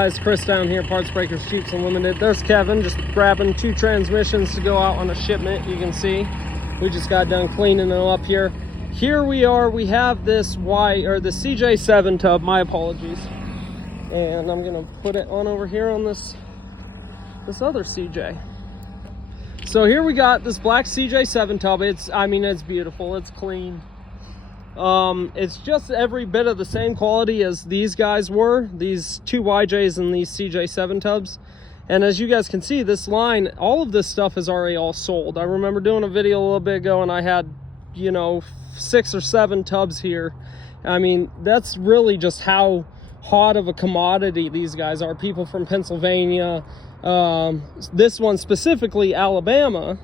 Guys, Chris down here, Parts Breakers Jeeps Unlimited. There's Kevin just grabbing 2 transmissions to go out on a shipment. You can see we just got done cleaning them up here. Here we are, we have this the CJ7 tub, my apologies. And I'm gonna put it on over here on this other CJ. So here we got this black CJ7 tub. It's beautiful, it's clean. It's just every bit of the same quality as these guys were, these 2 YJs and these CJ7 tubs. And as you guys can see, this line, all of this stuff is already all sold. I remember doing a video a little bit ago and I had, 6 or 7 tubs here. I mean, that's really just how hot of a commodity these guys are. People from Pennsylvania, this one specifically, Alabama,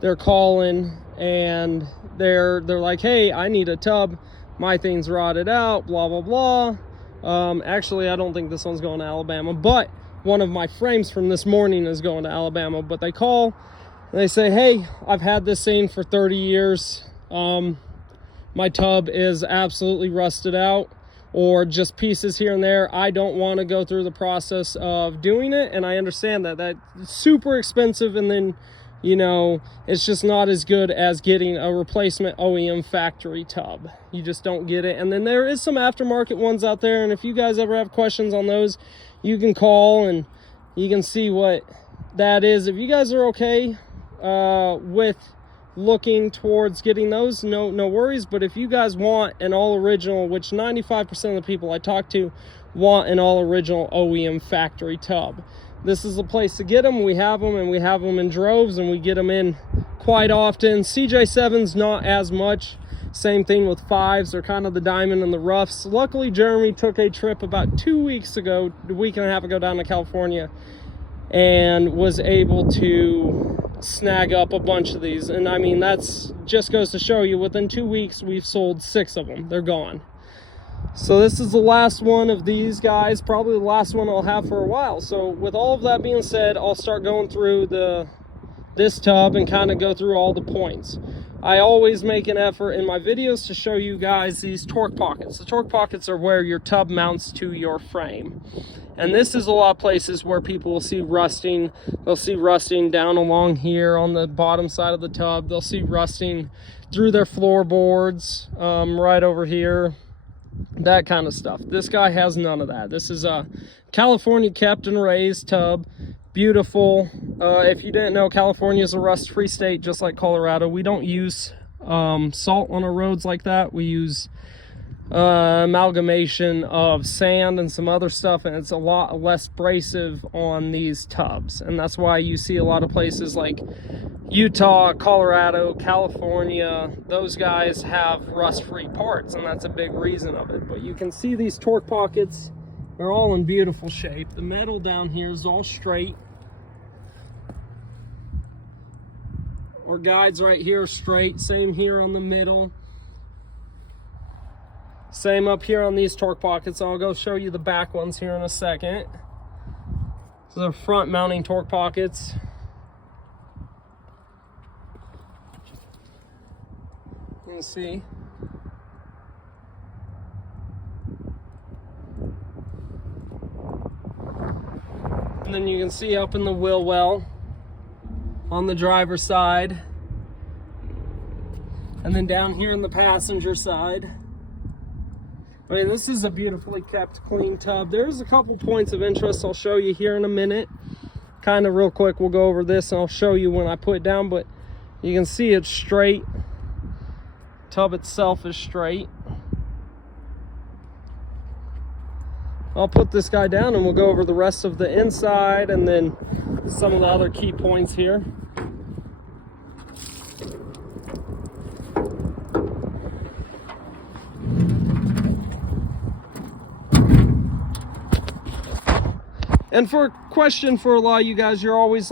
they're calling and they're like, hey, I need a tub, my thing's rotted out, blah blah blah. Actually, I don't think this one's going to Alabama, but one of my frames from this morning is going to Alabama. But they call and they say, hey, I've had this thing for 30 years, my tub is absolutely rusted out, or just pieces here and there. I don't want to go through the process of doing it, and I understand that's super expensive, and then it's just not as good as getting a replacement OEM factory tub. You just don't get it. And then there is some aftermarket ones out there, and if you guys ever have questions on those, you can call and you can see what that is. If you guys are okay with looking towards getting those, no worries. But if you guys want an all original, which 95% of the people I talk to want an all original OEM factory tub, this is the place to get them. We have them, and we have them in droves, and we get them in quite often. CJ7's not as much. Same thing with 5s. They're kind of the diamond in the roughs. Luckily, Jeremy took a trip about 2 weeks ago, a week and a half ago, down to California, and was able to snag up a bunch of these. And I mean, that's just goes to show you, within 2 weeks, we've sold 6 of them. They're gone. So this is the last one of these guys, probably the last one I'll have for a while. So with all of that being said, I'll start going through this tub and kind of go through all the points. I always make an effort in my videos to show you guys these torque pockets. The torque pockets are where your tub mounts to your frame. And this is a lot of places where people will see rusting. They'll see rusting down along here on the bottom side of the tub. They'll see rusting through their floorboards, right over here. That kind of stuff. This guy has none of that. This is a California kept and raised tub. Beautiful. If you didn't know, California is a rust-free state, just like Colorado. We don't use salt on our roads like that. We use amalgamation of sand and some other stuff, and it's a lot less abrasive on these tubs. And that's why you see a lot of places like Utah, Colorado, California, those guys have rust-free parts, and that's a big reason of it. But you can see these torque pockets are all in beautiful shape. The metal down here is all straight. Our guides right here are straight. Same here on the middle. Same up here on these torque pockets. I'll go show you the back ones here in a second. So they're front mounting torque pockets. You can see. And then you can see up in the wheel well on the driver's side. And then down here on the passenger side. I mean, this is a beautifully kept, clean tub. There's a couple points of interest I'll show you here in a minute. Kind of real quick, we'll go over this and I'll show you when I put it down, but you can see it's straight. Tub itself is straight. I'll put this guy down and we'll go over the rest of the inside and then some of the other key points here. And for a question for a lot of you guys, you're always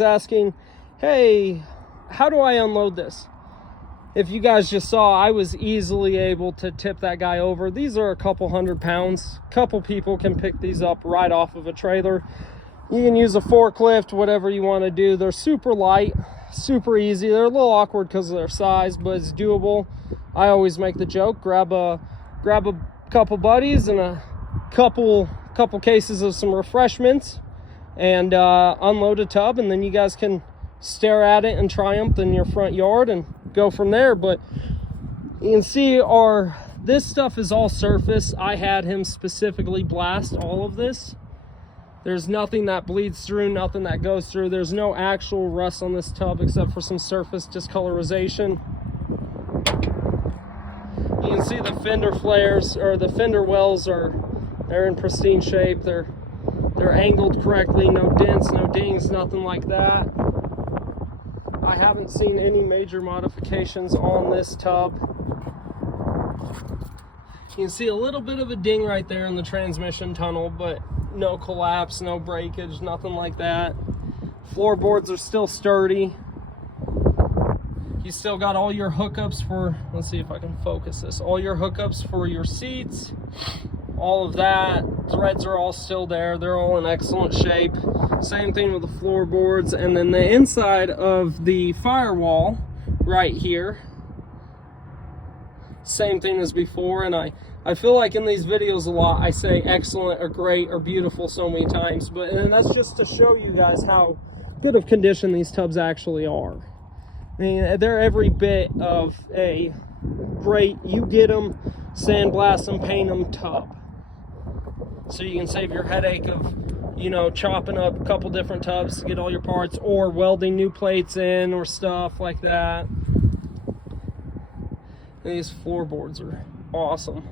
asking, hey, how do I unload this? If you guys just saw, I was easily able to tip that guy over. These are a couple 100 pounds. Couple people can pick these up right off of a trailer. You can use a forklift, whatever you want to do. They're super light, super easy. They're a little awkward because of their size, but it's doable. I always make the joke, grab a couple buddies and a couple couple cases of some refreshments and unload a tub, and then you guys can stare at it in triumph in your front yard and go from there. But you can see this stuff is all surface. I had him specifically blast all of this. There's nothing that bleeds through, nothing that goes through. There's no actual rust on this tub except for some surface discolorization. You can see the fender flares, or the fender wells, they're in pristine shape. They're angled correctly, no dents, no dings, nothing like that. I haven't seen any major modifications on this tub. You can see a little bit of a ding right there in the transmission tunnel, but no collapse, no breakage, nothing like that. Floorboards are still sturdy. You still got all your hookups for, let's see if I can focus this, all your hookups for your seats, all of that. Threads are all still there. They're all in excellent shape. Same thing with the floorboards. And then the inside of the firewall right here, same thing as before. And I feel like in these videos a lot I say excellent or great or beautiful so many times, and that's just to show you guys how good of condition these tubs actually are. I mean, they're every bit of a great, you get them, sandblast them, paint them tub. So you can save your headache of, you know, chopping up a couple different tubs to get all your parts, or welding new plates in or stuff like that. These floorboards are awesome.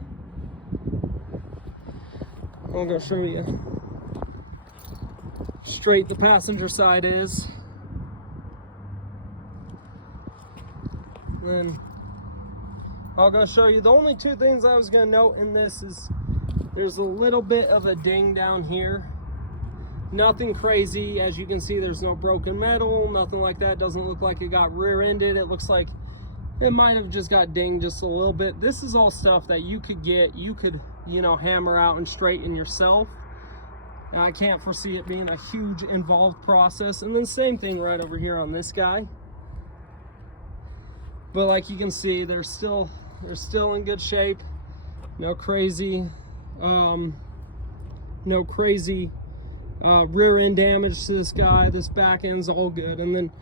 I'm going to show you straight the passenger side is. Then I'll go show you the only two things I was going to note in this is there's a little bit of a ding down here. Nothing crazy. As you can see, there's no broken metal, nothing like that. Doesn't look like it got rear-ended. It looks like it might have just got dinged just a little bit. This is all stuff that you could you know, hammer out and straighten yourself. And I can't foresee it being a huge involved process. And then same thing right over here on this guy. But like you can see, they're still in good shape. No crazy rear end damage to this guy. This back end's all good. And then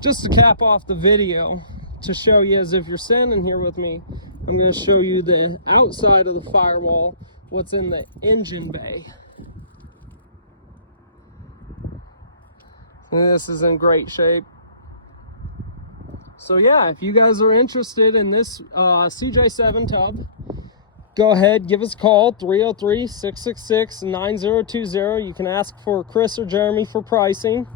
just to cap off the video, to show you as if you're standing here with me, I'm going to show you the outside of the firewall, what's in the engine bay. And this is in great shape. So yeah, if you guys are interested in this CJ7 tub, go ahead, give us a call, 303-666-9020. You can ask for Chris or Jeremy for pricing,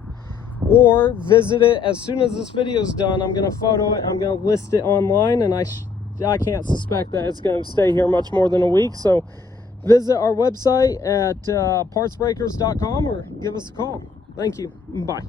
or visit it as soon as this video is done. I'm going to photo it, I'm going to list it online, and I can't suspect that it's going to stay here much more than a week. So visit our website at partsbreakers.com or give us a call. Thank you. Bye.